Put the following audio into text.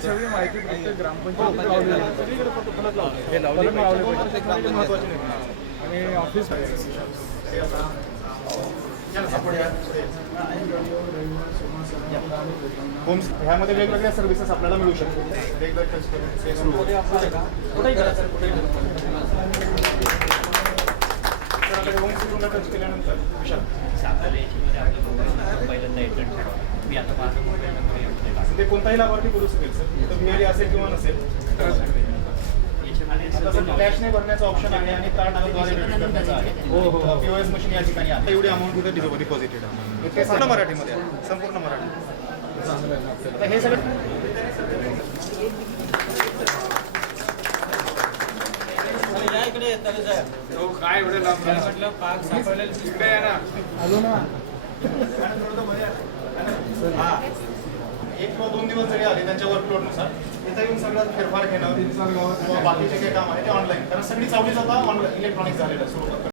सगळी माहिती प्रत्येक आणि ऑफिस होम ह्यामध्ये वेगवेगळ्या सर्व्हिसेस आपल्याला मिळू शकतात. वेगवेगळ्या टच केल्यानंतर ते कोणताही लाभार्थी करू शकेल सर तर व्हीआरए असेल किंवा नसेल. भरण्याचा ऑप्शन आहे आणि कार्डद्वारे पेमेंट करण्याचा आहे. हो हो. पीओएस मशीन या ठिकाणी आहे. एवढी अमाऊंट तिथे डिपॉझिटेड आहे? ते संपूर्ण मराठीमध्ये आहे. संपूर्ण मराठी. आता हे सगळं आलो ना. एक किंवा दोन दिवस जरी आले त्यांच्या वर्कलोडनुसार तिथं येऊन सगळं फेरफार घेणं बाकीचे काही काम आहे ते ऑनलाईन कारण सगळी चावली जाता ऑनलाईन इलेक्ट्रॉनिक झालेलं आहे सुरू